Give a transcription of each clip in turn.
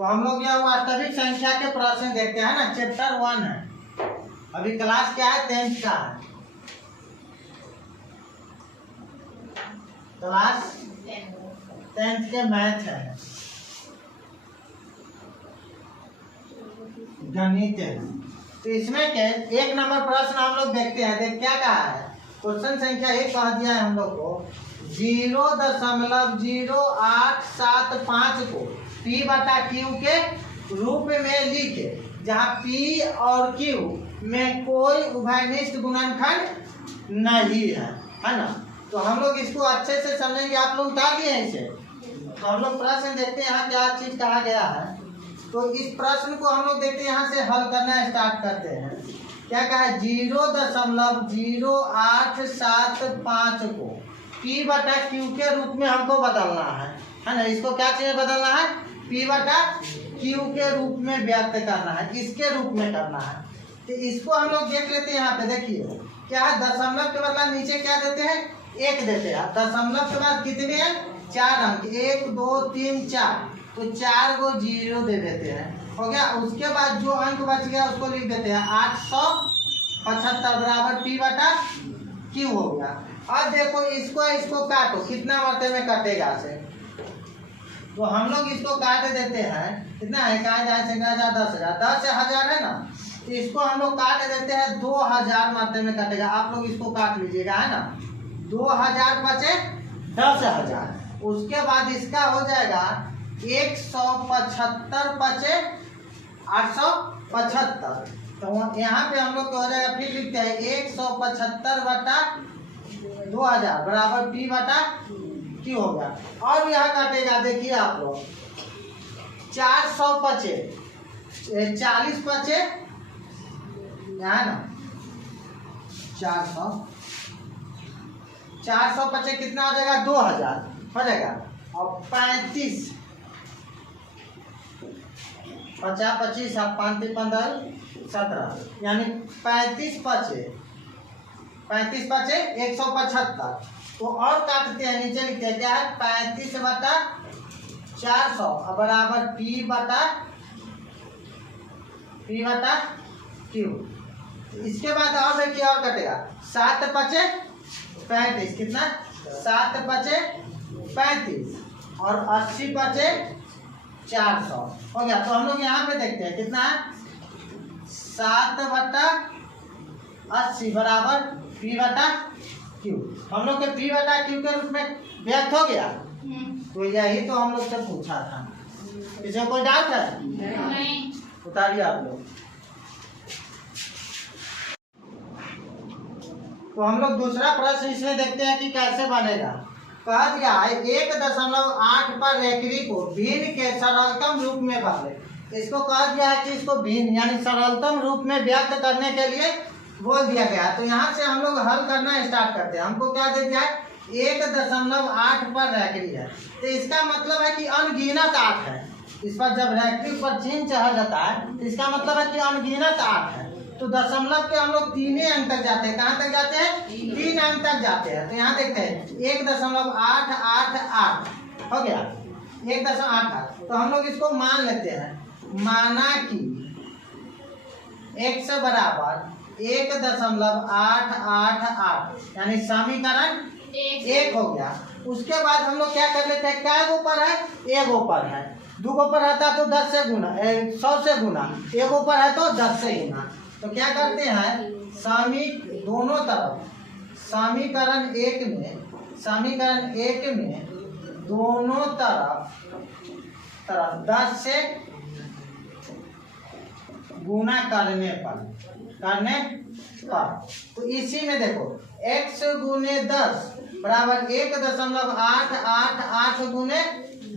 तो हम लोग यह वास्तविक संख्या के प्रश्न देखते हैं ना, चैप्टर 1 है। अभी क्लास क्या है, 10th का है, क्लास 10th के मैथ है, गणित है। तो इसमें के 1 नंबर प्रश्न हम लोग देखते हैं। देख क्या कहा है, क्वेश्चन संख्या 1 कह दिया है हम लोग को 0.0875 को P बटा Q के रूप में लिखे, जहाँ P और Q में कोई उभयनिष्ठ गुणनखंड नहीं है ना। तो हम लोग इसको अच्छे से समझेंगे। आप लोग उतार दिए हैं इसे। तो हम लोग प्रश्न देखते हैं यहाँ क्या चीज कहा गया है। तो इस प्रश्न को हम लोग देखते हैं, यहाँ से हल करना स्टार्ट करते हैं। क्या कहा है, 0.0875 को P बटा Q के रूप में हमको बदलना है ना। इसको क्या चाहिए, बदलना है P बटा Q के रूप में व्यक्त करना है, इसके रूप में करना है। तो इसको हम लोग देख लेते हैं। यहाँ पे देखिए क्या है, दशमलव के बदला नीचे क्या देते हैं, 1 देते हैं। दशमलव के बाद कितने हैं, 4 अंक, 1 2 3 4, तो 4 को 0 दे देते हैं, हो गया। उसके बाद जो अंक बच गया उसको लिख देते हैं 875 बराबर P बटा Q हो गया। अब देखो इसको काटो, कितना मरते में कटेगा से। तो हम लोग इसको काट देते हैं, कितना है, कहा जाए 10,000 10,000 है ना। तो इसको हम लोग काट देते हैं, 2000 मरते में कटेगा। आप लोग इसको काट लीजिएगा, है ना। 2000 बचे 10,000। उसके बाद इसका हो जाएगा 175 बचे 875। तो यहाँ पे हम लोग हो जाएगा, फिर लिखते हैं 175 बटा 2000 बराबर P बटा Q हो गया। और यहाँ काटेगा, देखिए आप लोग 400 बचे 40 बचे, यहाँ ना 400 बचे, कितना हो जाएगा 2000 हो जाएगा। और 35 50 25 5 15 17, यानी 35 बचे 175। तो और काटते हैं, नीचे लिखते हैं क्या है, 35 बटा 400 बराबर P बटा Q। इसके बाद और देखिए और कटेगा, 7 बचे 35, कितना 7 बचे 35 और 80 बचे 400 हो गया। तो हम लोग यहाँ पे देखते हैं कितना है, 7 बटा 80 बराबर P बटा Q। हम लोग के P बटा Q के रूप में व्यक्त हो गया। तो यही तो हम लोग से पूछा था। इसमें कोई डाउट है? नहीं। उतारिए आप लोग। तो हम लोग दूसरा प्रश्न इसमें देखते हैं कि कैसे बनेगा। कहा दिया है 1.8 पर रेखरी को भिन्न के सरलतम रूप में बदले। इसको कहा दिया है कि इसको भिन्न यानी सरलतम रूप में व्यक्त करने के लिए बोल दिया गया। तो यहाँ से हम लोग हल करना स्टार्ट करते हैं। हमको क्या दे दिया है, 1.8 पर रेखरी है। तो इसका मतलब है कि अनगिनत 8 है। इस पर जब रेखरी पर चिन्ह चढ़ा जाता है तो इसका मतलब है कि अनगिनत 8 है। तो दशमलव के हम लोग 3 अंक तक जाते हैं। कहाँ तक जाते हैं, 3 अंक तक जाते हैं। तो यहाँ देखते हैं 1.888 हो गया, 1.88। तो हम लोग इसको मान लेते हैं, माना कि x बराबर 1.888 यानी समीकरण 1 हो गया। उसके बाद हम लोग क्या कर लेते हैं, क्या ऊपर है, 1 ऊपर है, 2 ऊपर रहता तो 10 से गुना 100 से गुना, 1 ऊपर है तो 10 से गुना। तो क्या करते हैं, दोनों तरफ समीकरण 1 में दोनों तरफ 10 से गुना करने पर तो इसी में देखो x गुने 10 बराबर 1.888 गुने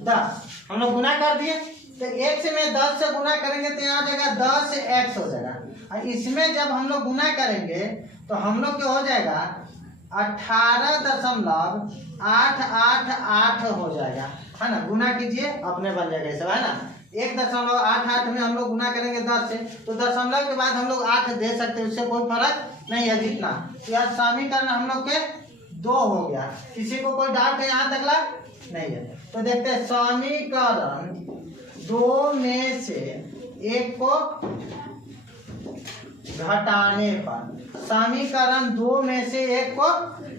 10 हम लोग गुना कर दिए। तो x में 10 से गुना करेंगे तो यहाँ जाएगा 10x हो जाएगा। और इसमें जब हम लोग गुना करेंगे तो हम लोग क्या हो जाएगा 18.888 हो जाएगा, है ना। गुना कीजिए, अपने बन जाएगा सब, है ना। 1.88 में हम लोग गुना करेंगे 10 से, तो दशमलव के बाद हम लोग 8 दे सकते हैं, उससे कोई फर्क नहीं है जितना। तो यार समीकरण हम लोग के 2 हो गया। किसी को कोई डाउट है यहाँ तक ला? नहीं है। तो देखते हैं समीकरण दो में से एक को घटाने पर, समीकरण दो में से एक को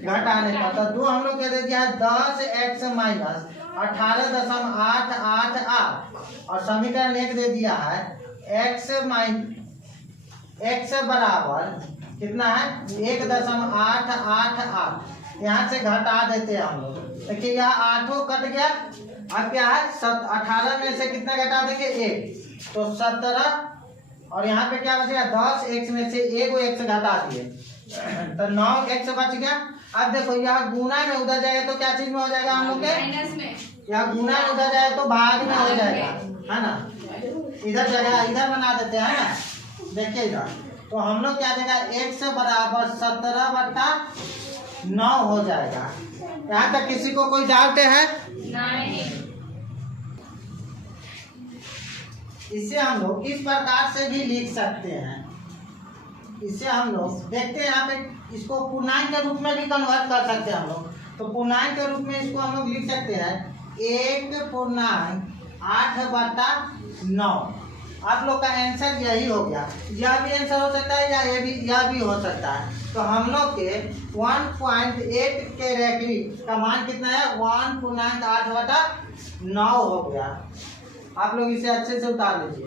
घटाने पर, तो दो हम लोग कह दे दिया है 10x माइनस 18.888 और समीकरण एक दे दिया है x बराबर कितना है 1.888। यहाँ से घटा देते हैं हम लोग। देखिए यहाँ 8 कट गया, अब क्या है 18 में से कितना घटा देंगे 1, तो 17 और यहाँ पे क्या बचेगा 10, x में से एक को x घटा दिए तो 9x बच गया। अब देखो यहाँ गुना में उधर जाएगा तो क्या चीज में हो जाएगा हम लोग के, यहाँ गुना में उधर जाएगा तो भाग में हो जाएगा, है ना। इधर जगह इधर बना देते हैं ना, देखिए इधर, तो हम लोग क्या देगा x बराबर 17/9 हो जाएगा। यहाँ तक किसी को कोई डाउट है? नहीं। इसे हम लोग इस प्रकार से भी लिख सकते हैं। इसे हम लोग देखते हैं यहाँ पे, इसको पूर्णांक के रूप में भी कन्वर्ट कर सकते हैं हम लोग। तो पूर्णांक के रूप में इसको हम लोग लिख सकते हैं 1/8/9। आप लोग का आंसर यही हो गया। यह भी आंसर हो सकता है या यह भी हो सकता है। तो हम लोग के 1.8 के रेखी का मान कितना है 1.8/9 हो गया। आप लोग इसे अच्छे से उतार लीजिए।